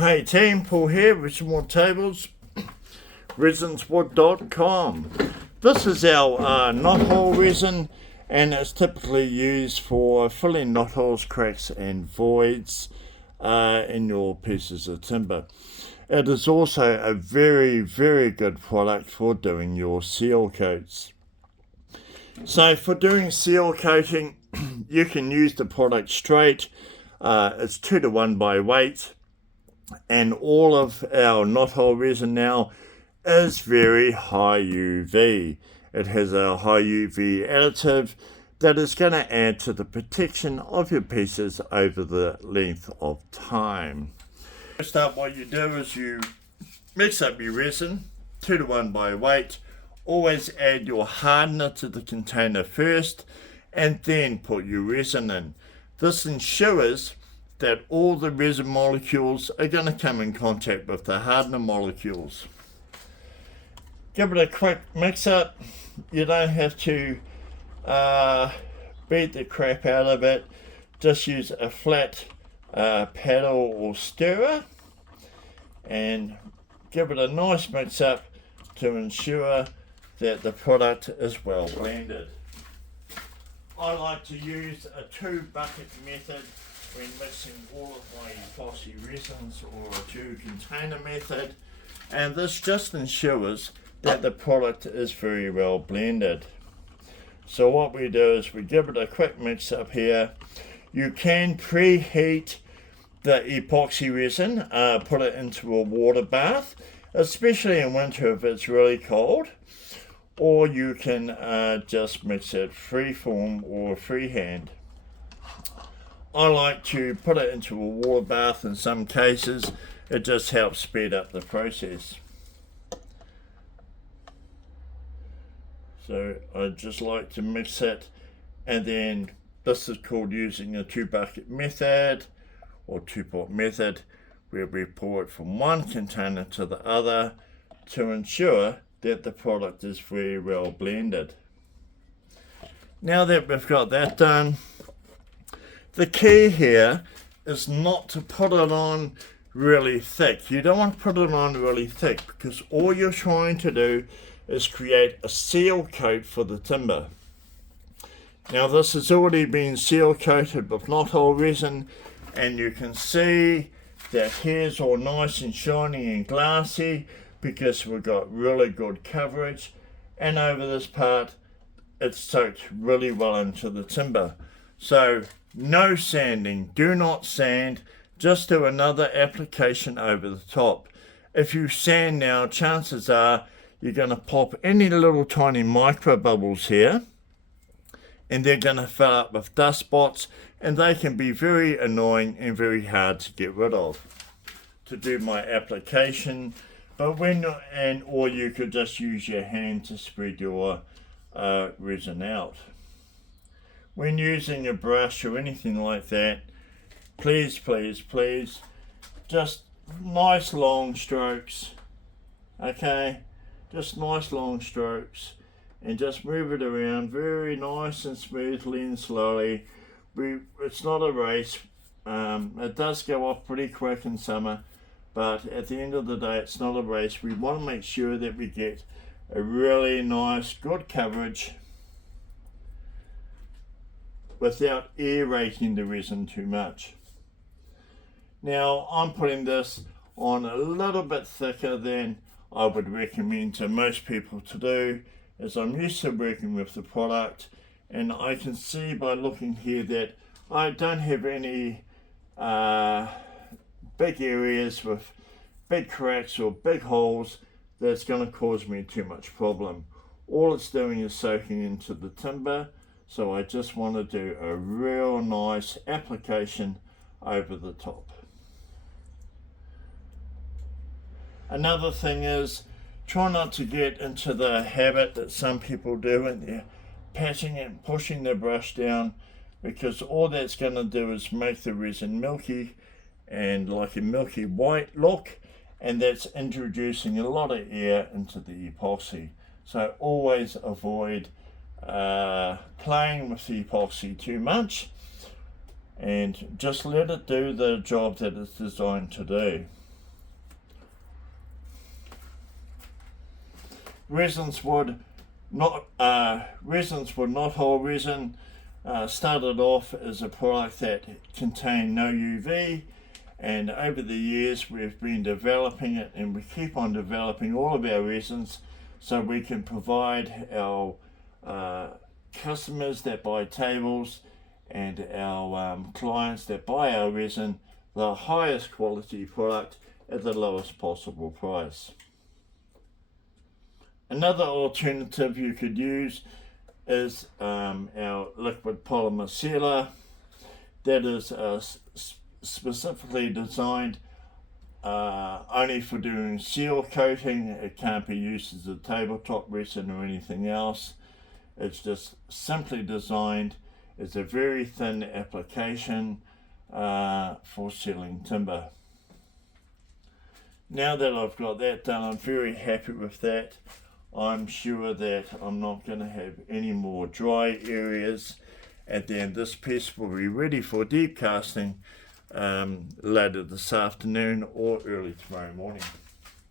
Hey team, Paul here, Resinzwood Tables, Resinzwood.com. This is our knot hole resin, and it's typically used for filling knot holes, cracks and voids in your pieces of timber. It is also a very, very good product for doing your seal coats. So for doing seal coating, you can use the product straight. It's 2-to-1 by weight. And all of our knot hole resin now is very high UV. It has a high UV additive that is going to add to the protection of your pieces over the length of time. First up, what you do is you mix up your resin, 2-to-1 by weight. Always add your hardener to the container first and then put your resin in. This ensures that all the resin molecules are going to come in contact with the hardener molecules. Give it a quick mix up. You don't have to beat the crap out of it. Just use a flat paddle or stirrer and give it a nice mix up to ensure that the product is well blended. I like to use a 2-bucket method when mixing all of my epoxy resins, or a 2-container method, and this just ensures that the product is very well blended. So what we do is we give it a quick mix up here. You can preheat the epoxy resin, put it into a water bath, especially in winter if it's really cold, or you can just mix it freeform or freehand. I like to put it into a water bath in some cases. It just helps speed up the process. So I just like to mix it, and then this is called using a 2-bucket method or 2-pot method, where we pour it from one container to the other to ensure that the product is very well blended. Now that we've got that done, the key here is not to put it on really thick. You don't want to put it on really thick, because all you're trying to do is create a seal coat for the timber. Now this has already been seal coated with knot hole resin, and you can see that here's all nice and shiny and glassy because we've got really good coverage, and over this part it's soaked really well into the timber. So no sanding, do not sand, just do another application over the top. If you sand now, chances are you're going to pop any little tiny micro bubbles here, and they're going to fill up with dust spots, and they can be very annoying and very hard to get rid of. To do my application, but or you could just use your hand to spread your resin out. When using a brush or anything like that, please, please, please, just nice long strokes, okay? Just nice long strokes, and just move it around very nice and smoothly and slowly. It's not a race. It does go off pretty quick in summer, but at the end of the day, it's not a race. We want to make sure that we get a really nice, good coverage without aerating the resin too much. Now I'm putting this on a little bit thicker than I would recommend to most people to do, as I'm used to working with the product, and I can see by looking here that I don't have any big areas with big cracks or big holes that's going to cause me too much problem. All it's doing is soaking into the timber, so I just want to do a real nice application over the top. Another thing is, try not to get into the habit that some people do when they're patching and pushing the brush down, because all that's going to do is make the resin milky and like a milky white look, and that's introducing a lot of air into the epoxy. So always avoid playing with the epoxy too much, and just let it do the job that it's designed to do. Resinzwood Knot Hole Resin started off as a product that contained no UV, and over the years we've been developing it, and we keep on developing all of our resins so we can provide our customers that buy tables and our clients that buy our resin the highest quality product at the lowest possible price. Another alternative you could use is our liquid polymer sealer that is specifically designed only for doing seal coating. It can't be used as a tabletop resin or anything else. It's just simply designed as a very thin application for sealing timber. Now that I've got that done, I'm very happy with that. I'm sure that I'm not going to have any more dry areas, and then this piece will be ready for deep casting later this afternoon or early tomorrow morning.